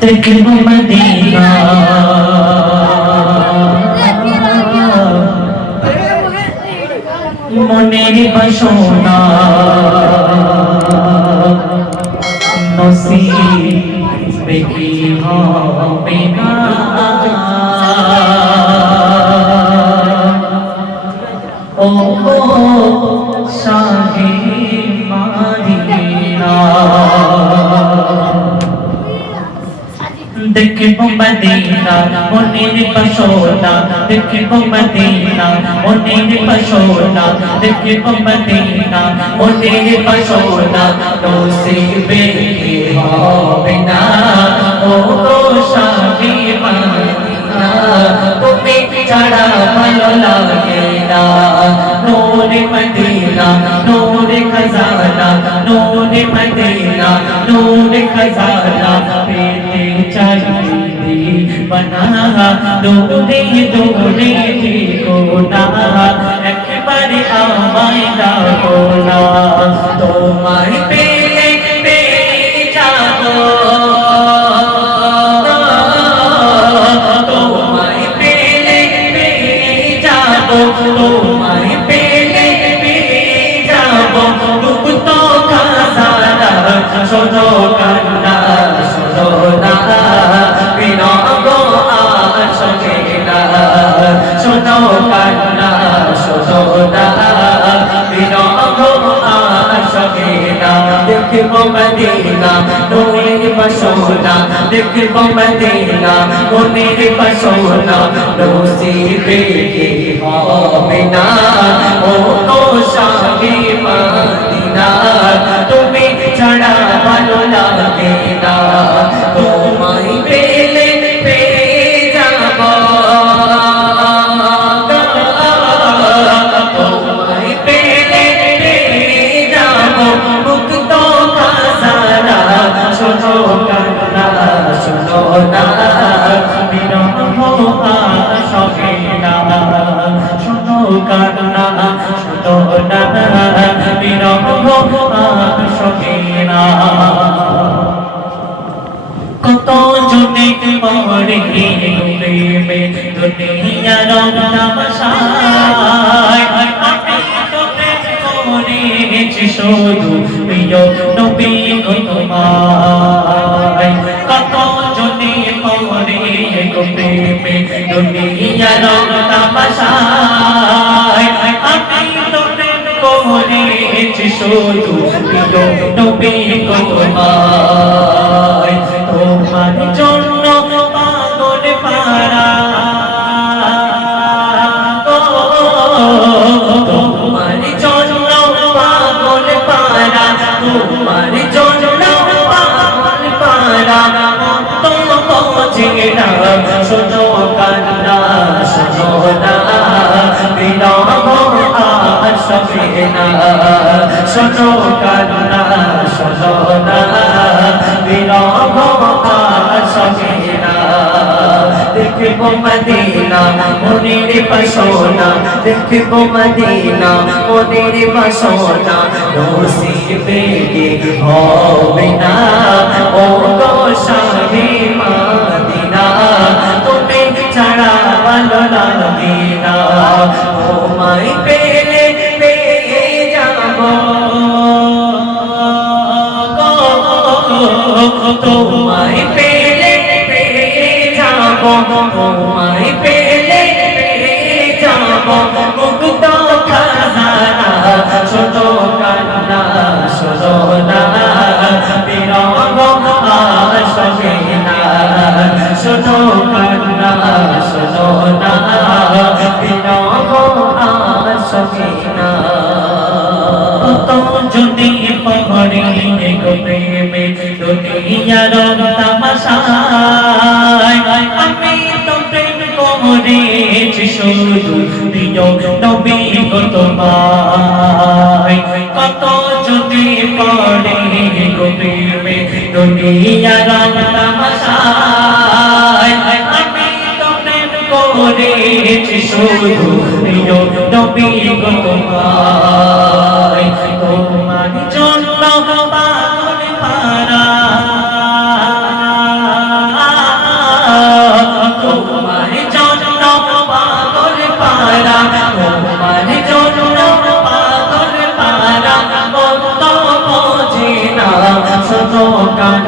দেখব মদিনা মনের বাসনা নসিবে কি হবে না ও শাহে মদিনা দেখব মদিনা মনের বাসনা দেখব মদিনা মনের বাসনা দেখব মদিনা মনের বাসনা নসিবে হবে না ও শাহে মদিনা তুমি ছাড়া ভালো লাগে না নূরে মদিনা নূরে খজানা নূরে মদিনা নূরে খজানা পেতে চাই বনা দৌড়ে দৌড়ে ঠিকোনা একবারে আমায় ডাকো না তোমায় পেলে পেয়ে যাবো তোমায় পেলে পেয়ে যাবো তোমায় পেলে পেয়ে যাবো মুক্ত খাজানা শোনো কান্না শোনো না বিনব আশিকেরা শোনো কান্না শোনো না বিনব আশিকেরা দেখব মদিনা নূরের বাসনা দেখব মদিনা মনের বাসনা নসিবে কি হবে না ও শাহে মদিনা তুমি ছাড়া ভালো লাগে না তোমায় পেলে পেয়ে যাবো তোমায় পেলে পেয়ে যাবো মুক্ত খাজানা শোনো কান্না শোনো না বিরহ আশিকেরা শোনো কান্না শোনো না বিরহ আশিকেরা কত জনে পড়ে প্রেমে দুনিয়ার তামাশায় আমি তো প্রেম করেছি শুধু প্রিয় নবী গো তোমায় কত জনে পড়ে প্রেমে দুনিয়ার তামাশায় আমি তো প্রেম করেছি শুধু প্রিয় নবী গো তোমায় তোমার জন্য পাগল পারা তোমার জন্য পাগল পারা তোমার জন্য পাগল পারা তো পৌঁছে না শোনো কান্না শোনো না বিরহ আশিকেরা শোনো কান্না শোনো না বিরহ আশিকেরা দেখব মদিনা মনের বাসনা দেখব মদিনা মনের বাসনা নসিবে কি হবে না ও শাহে মদিনা তুমি ছাড়া ভালো লাগে না তোমায় পেলে পেয়ে যাবো তোমায় পেলে পেয়ে যাবো তোমায় পেলে পেয়ে যাবো মুক্ত খাজানা শোনো কান্না শোনো না বিরহ আশিকেরা শোনো কান্না শোনো না বিরহ আশিকেরা কত যদি পড়ে গো প্রেমে দুনিয়ার তামাশায় আমি তো প্রেম করেছি শুধু প্রিয় নবী গো তোমায় কত যদি পড়ে গো প্রেমে দুনিয়ার তামাশায় আমি তো প্রেম করেছি শুধু প্রিয় নবী গো তোমায় তোমার জন্য পাগল পারা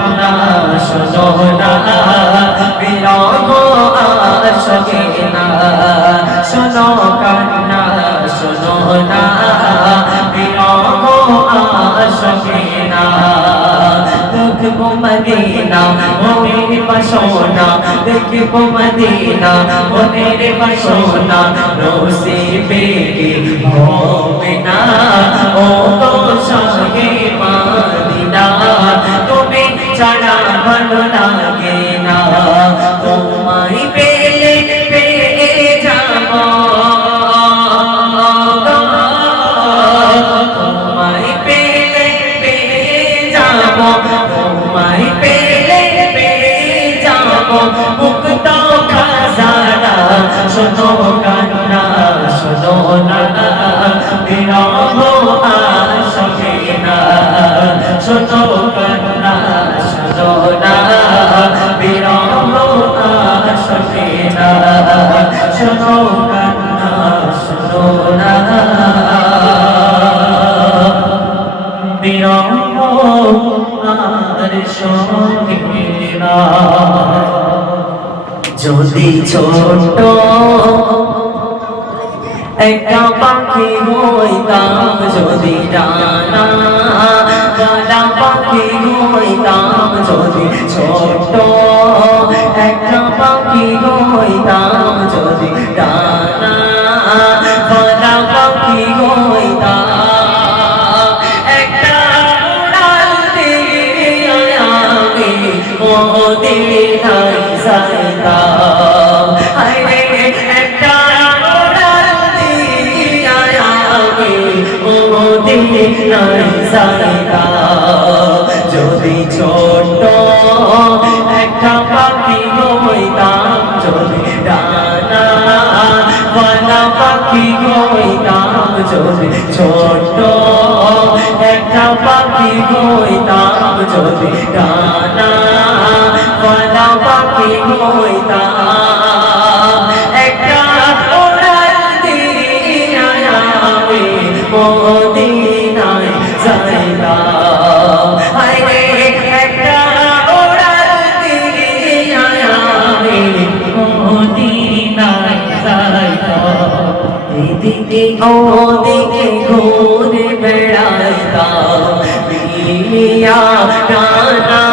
কান্না শোনো না বিরহ আশকে না শোনো কান্না শোনো না বিরহ আশকে না দেখবো মদিনা মনের বাসনা দেখবো মদিনা মনের বাসনা নসিবে হবে না ও তো সঙ্গে মদিনা তুমি ছাড়া ভালো লাগে না তোমায় পেলে পেয়ে যাব তোমায় পেলে পেয়ে যাব তোমায় পেলে পেয়ে যাব মুক্ত খাজানা শোনো কান্না শোনো না বিরহ আশকে না শোনো কান্না শোনো না বিরহ আশকে না শোনো কান্না শোনো না বিরহ আশকে না যদি ছোট একটা পাখি হইতাম যদি ডানা গালা পাখি হইতাম যদি ছোট একটা পাখি হইতাম যদি ডানা গালা পাখি হইতাম একটা উড়াল দিয়ে আমি মদিনায় যাইতাম আরে একটা মদিনায় যাইতাম যদি ছোট একটা পাখি হইতাম যদি ডানা ওয়ালা পাখি হইতাম যদি ছোট একটা পাখি হইতাম যদি ডানা ওয়ালা পাখি হইতাম একটা মদিনায় যাইতাম হায়রে একটা উড়াল দিয়ে আমি মদিনায় যাইতাম এদিকে ওদিকে ঘুরে বেড়াইতাম বিলিয়া ডানা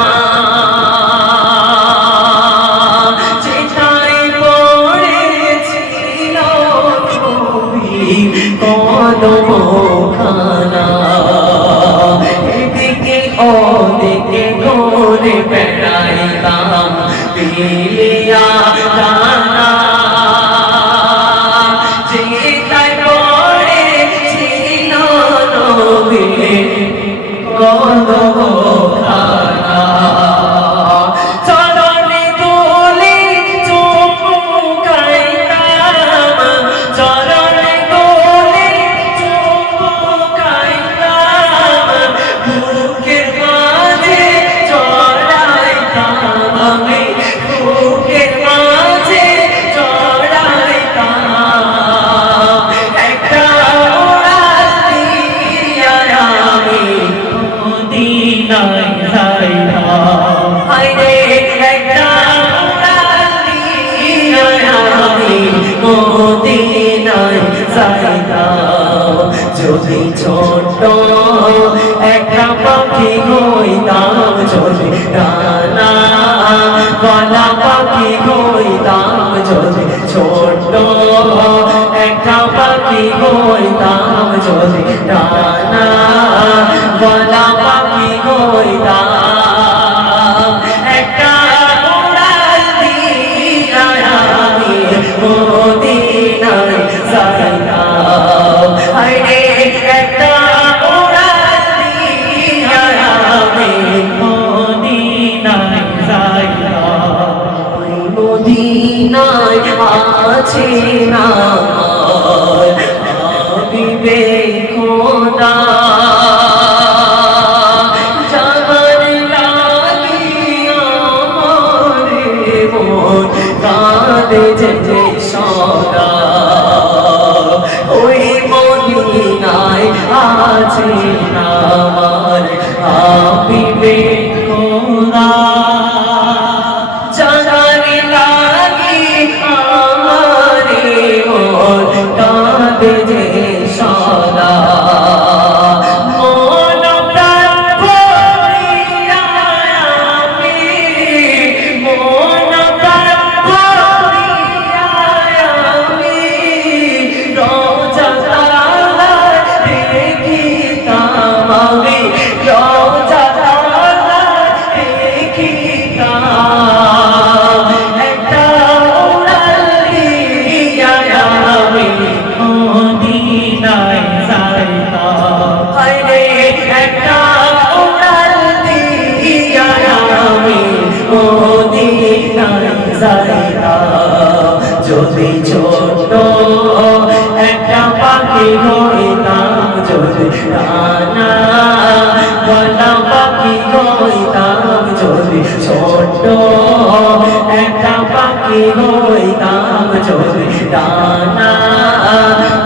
যেটাই পড়েছিল কদম খানা এদিকে ওদিকে ঘুরে বেড়াইতাম বিলিয়া ডানা যেটাই পড়েছিল নবীর কদম খানা চরণে তুলি চুমুকাইতাম চরণে তুলি চুমুকাইতাম বুকের মাঝে চড়াইতাম আমি বুকের মাঝে চড়াইতাম একটা উড়াল দিয়া আমি মদিনায় যাইতাম হায়রে একটা উড়াল দিয়া আমি মদিনায় যাইতাম যদি ছোট একটা পাখি হইতাম যদি ডানা ওয়ালা পাখি হইতাম যদি ছোট একটা পাখি হইতাম যদি ডানা ওয়ালা পাখি হইতাম একটা উড়াল দিয়া আমি মদিনায় যাইতাম হায়রে একটা উড়াল দিয়া আমি মদিনায় যাইতাম মদিনায় আছে না হাবিবে খোদা জাগার লাগিয়া মরে মন কাঁদে যে সদা ওই মদিনায় আছে না হাবিবে খোদা মদিনায় যাইতাম যদি ছোট্ট একটা পাখি হইতাম যদি রানা বলা পাখি হইতাম যদি ছোট্ট একটা পাখি হইতাম যদি রানা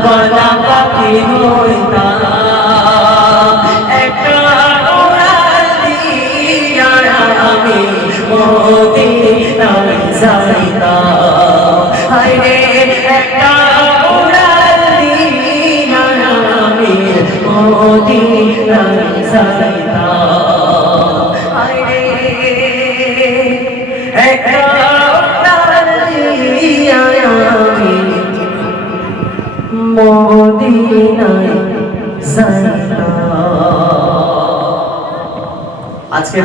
বলা পাখি হইতাম একটা উড়াল দিয়া আমি মদিনায় যাইতাম হায়রে একটা উড়াল দিয়া আমি মদিনায় যাইতাম হায়রে একটা উড়াল দিয়া আমি মদিনায় যাইতাম। আজকে